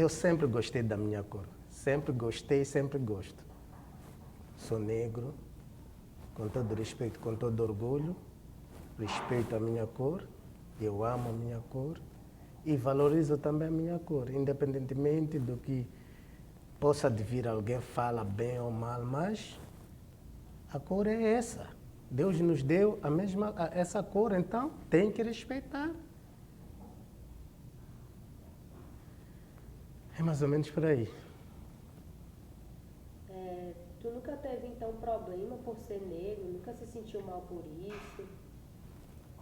Eu sempre gostei da minha cor. Sempre gostei e sempre gosto. Sou negro, com todo respeito, com todo orgulho. Respeito a minha cor, eu amo a minha cor e valorizo também a minha cor, independentemente do que possa vir alguém fala bem ou mal, mas a cor é essa. Deus nos deu essa cor, então tem que respeitar. É mais ou menos por aí. Tu nunca teve, então, problema por ser negro? Nunca se sentiu mal por isso?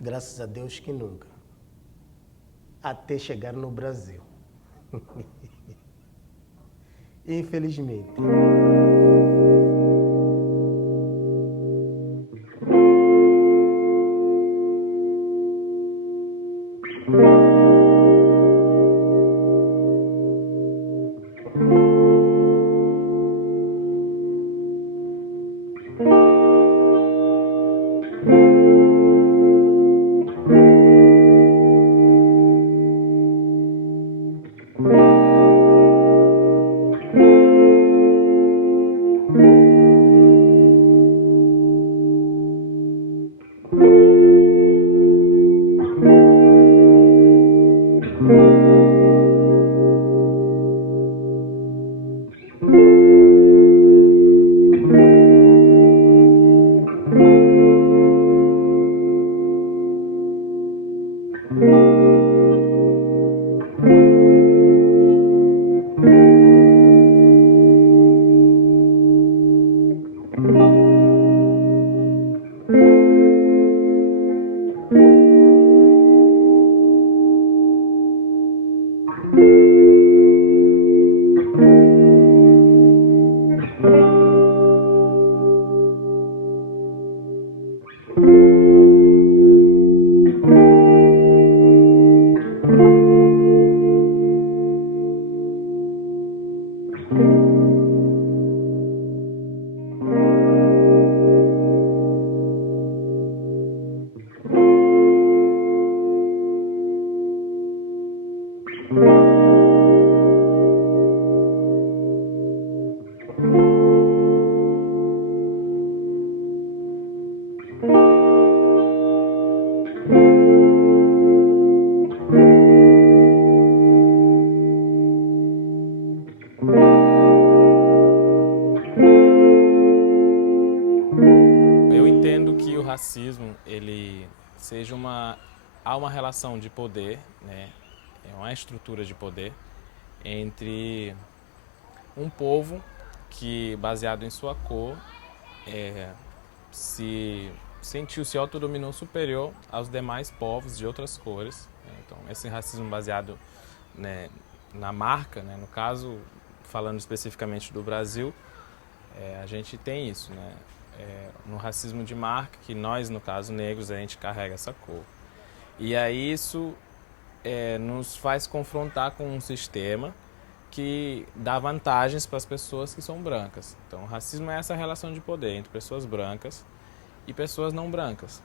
Graças a Deus que nunca. Até chegar no Brasil. Infelizmente. Eu entendo que o racismo, há uma relação de poder, né? É uma estrutura de poder entre um povo que, baseado em sua cor, se autodominou superior aos demais povos de outras cores. Né? Então, esse racismo baseado, né, na marca, né? No caso, falando especificamente do Brasil, a gente tem isso, né? No racismo de marca, que nós, no caso negros, a gente carrega essa cor. E aí isso nos faz confrontar com um sistema que dá vantagens para as pessoas que são brancas. Então, o racismo é essa relação de poder entre pessoas brancas e pessoas não brancas.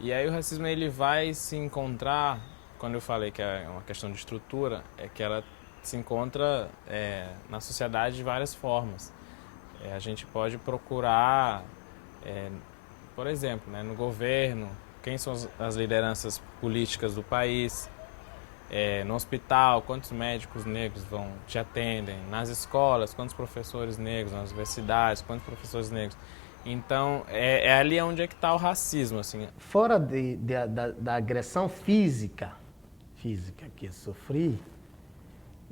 E aí o racismo ele vai se encontrar, quando eu falei que é uma questão de estrutura, é que ela se encontra na sociedade de várias formas. A gente pode procurar, por exemplo, né, no governo, quem são as lideranças políticas do país, no hospital, quantos médicos negros te atendem, nas escolas, quantos professores negros, nas universidades, quantos professores negros. Então, é ali onde é que está o racismo. Assim. Fora da agressão física que eu sofri,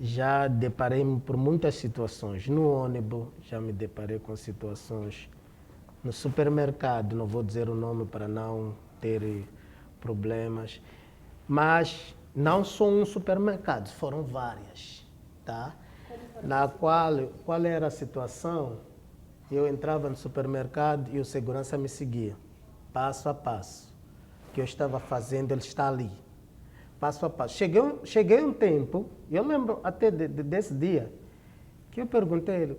já deparei-me por muitas situações. No ônibus, já me deparei com situações. No supermercado, não vou dizer o nome para não ter problemas. Mas não só um supermercado, foram várias. Tá? Na qual era a situação? Eu entrava no supermercado e o segurança me seguia, passo a passo. O que eu estava fazendo, ele está ali. Passo a passo. Cheguei um tempo, eu lembro até desse dia, que eu perguntei a ele,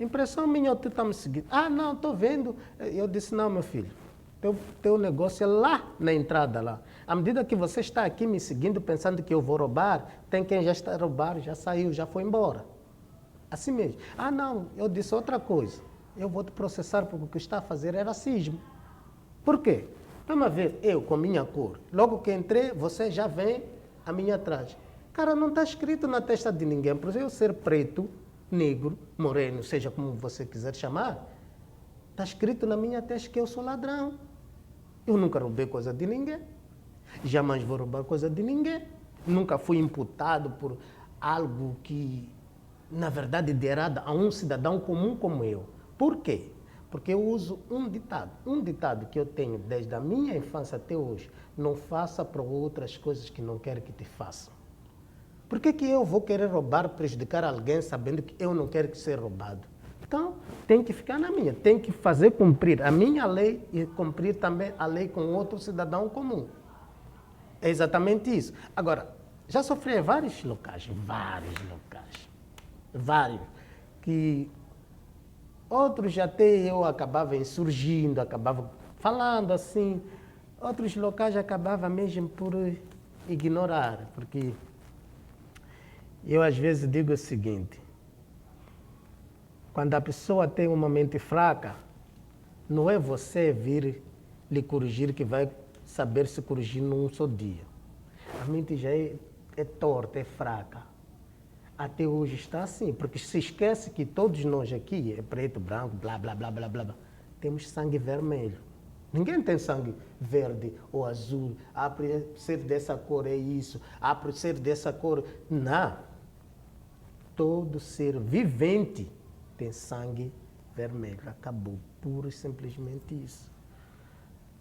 impressão minha ou tu está me seguindo? Ah, não, estou vendo. Eu disse, não, meu filho, Teu negócio é lá na entrada lá. À medida que você está aqui me seguindo, pensando que eu vou roubar, tem quem já está a roubar, já saiu, já foi embora. Assim mesmo. Ah, não, eu disse outra coisa. Eu vou te processar porque o que está a fazer é racismo. Por quê? Vamos ver, eu com minha cor. Logo que entrei, você já vem a minha atrás. Cara, não está escrito na testa de ninguém. Por eu ser preto, negro, moreno, seja como você quiser chamar, está escrito na minha testa que eu sou ladrão. Eu nunca roubei coisa de ninguém. Jamais vou roubar coisa de ninguém. Nunca fui imputado por algo que, na verdade, de errado a um cidadão comum como eu. Por quê? Porque eu uso um ditado que eu tenho desde a minha infância até hoje. Não faça para outras coisas que não quero que te façam. Por que eu vou querer roubar, prejudicar alguém sabendo que eu não quero que seja roubado? Então, tem que ficar na minha, tem que fazer cumprir a minha lei e cumprir também a lei com outro cidadão comum. É exatamente isso. Agora, já sofri em vários locais, que outros até eu acabava insurgindo, acabava falando assim, outros locais acabava mesmo por ignorar, porque eu às vezes digo o seguinte, quando a pessoa tem uma mente fraca, não é você vir lhe corrigir que vai saber se corrigir num só dia. A mente já é torta, é fraca. Até hoje está assim, porque se esquece que todos nós aqui, é preto, branco, blá, blá, blá, blá, blá, blá, temos sangue vermelho. Ninguém tem sangue verde ou azul. Ah, por ser dessa cor é isso. Ah, por ser dessa cor... Não. Todo ser vivente tem sangue vermelho. Acabou. Puro e simplesmente isso.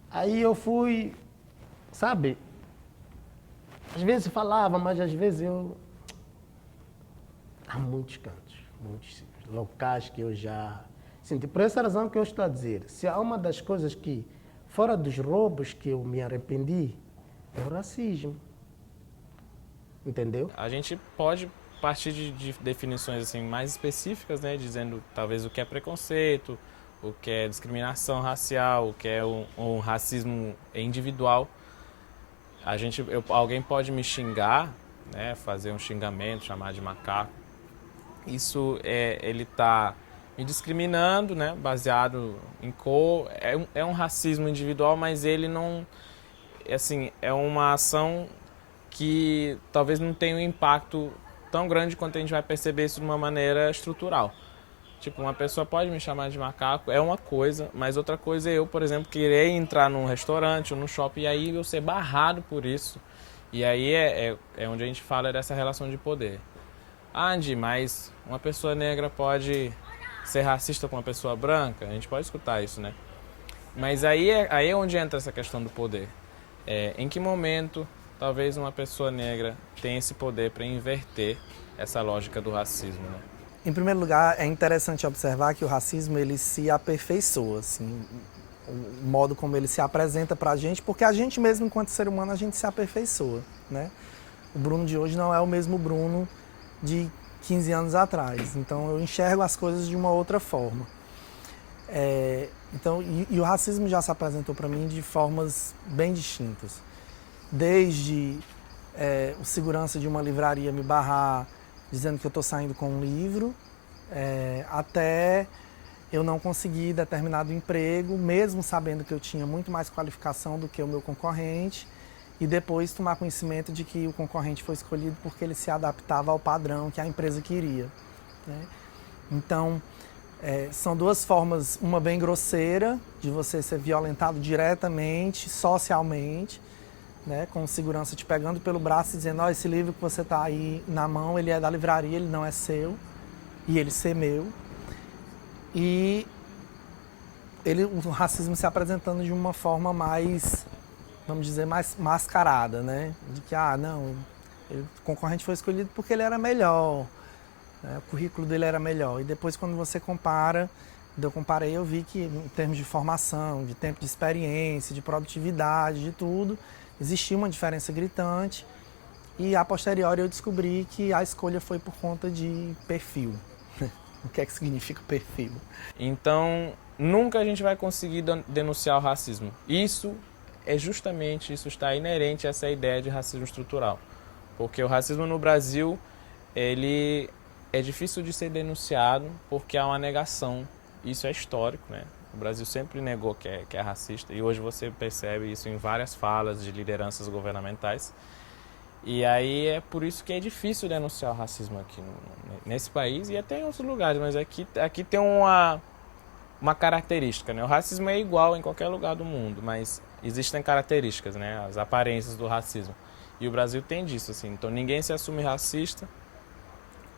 Aí eu fui, sabe, às vezes falava, mas às vezes eu... Há muitos cantos, muitos locais que eu já senti. Por essa razão que eu estou a dizer, se há uma das coisas que, fora dos roubos que eu me arrependi, é o racismo. Entendeu? A gente pode partir de definições assim, mais específicas, né, dizendo talvez o que é preconceito, o que é discriminação racial, o que é um racismo individual. Alguém pode me xingar, né, fazer um xingamento, chamar de macaco. Isso ele está me discriminando, né, baseado em cor. É um racismo individual, mas ele não... Assim, é uma ação que talvez não tenha um impacto tão grande quanto a gente vai perceber isso de uma maneira estrutural. Tipo, uma pessoa pode me chamar de macaco, é uma coisa, mas outra coisa é eu, por exemplo, querer entrar num restaurante ou num shopping e aí eu ser barrado por isso. E aí é onde a gente fala dessa relação de poder. Ah, Andy, mas uma pessoa negra pode ser racista com uma pessoa branca? A gente pode escutar isso, né? Mas aí é onde entra essa questão do poder. Em que momento talvez uma pessoa negra tenha esse poder para inverter essa lógica do racismo, né? Em primeiro lugar, é interessante observar que o racismo ele se aperfeiçoa, assim, o modo como ele se apresenta para a gente, porque a gente mesmo, enquanto ser humano, a gente se aperfeiçoa, né? O Bruno de hoje não é o mesmo Bruno de 15 anos atrás, então eu enxergo as coisas de uma outra forma. Então, o racismo já se apresentou para mim de formas bem distintas. Desde o segurança de uma livraria me barrar, dizendo que eu estou saindo com um livro, até eu não conseguir determinado emprego, mesmo sabendo que eu tinha muito mais qualificação do que o meu concorrente, e depois tomar conhecimento de que o concorrente foi escolhido porque ele se adaptava ao padrão que a empresa queria, né? Então, são duas formas, uma bem grosseira, de você ser violentado diretamente, socialmente, né, com segurança te pegando pelo braço e dizendo, esse livro que você está aí na mão, ele é da livraria, ele não é seu, e ele ser meu. E o racismo se apresentando de uma forma mais, vamos dizer, mais mascarada, né? De que, não, o concorrente foi escolhido porque ele era melhor, né? O currículo dele era melhor. E depois, quando você compara, quando eu comparei, eu vi que em termos de formação, de tempo de experiência, de produtividade, de tudo, existia uma diferença gritante e, a posteriori, eu descobri que a escolha foi por conta de perfil. O que é que significa perfil? Então, nunca a gente vai conseguir denunciar o racismo. Isso está inerente a essa ideia de racismo estrutural. Porque o racismo no Brasil, ele é difícil de ser denunciado porque há uma negação. Isso é histórico, né? O Brasil sempre negou que é racista e hoje você percebe isso em várias falas de lideranças governamentais. E aí é por isso que é difícil denunciar o racismo aqui nesse país e até em outros lugares, mas aqui tem uma característica, né? O racismo é igual em qualquer lugar do mundo, mas existem características, né? As aparências do racismo. E o Brasil tem disso, assim. Então ninguém se assume racista,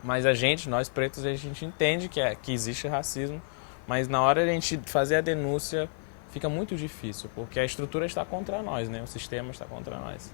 mas nós pretos, a gente entende que existe racismo, mas na hora de a gente fazer a denúncia fica muito difícil, porque a estrutura está contra nós, né? O sistema está contra nós.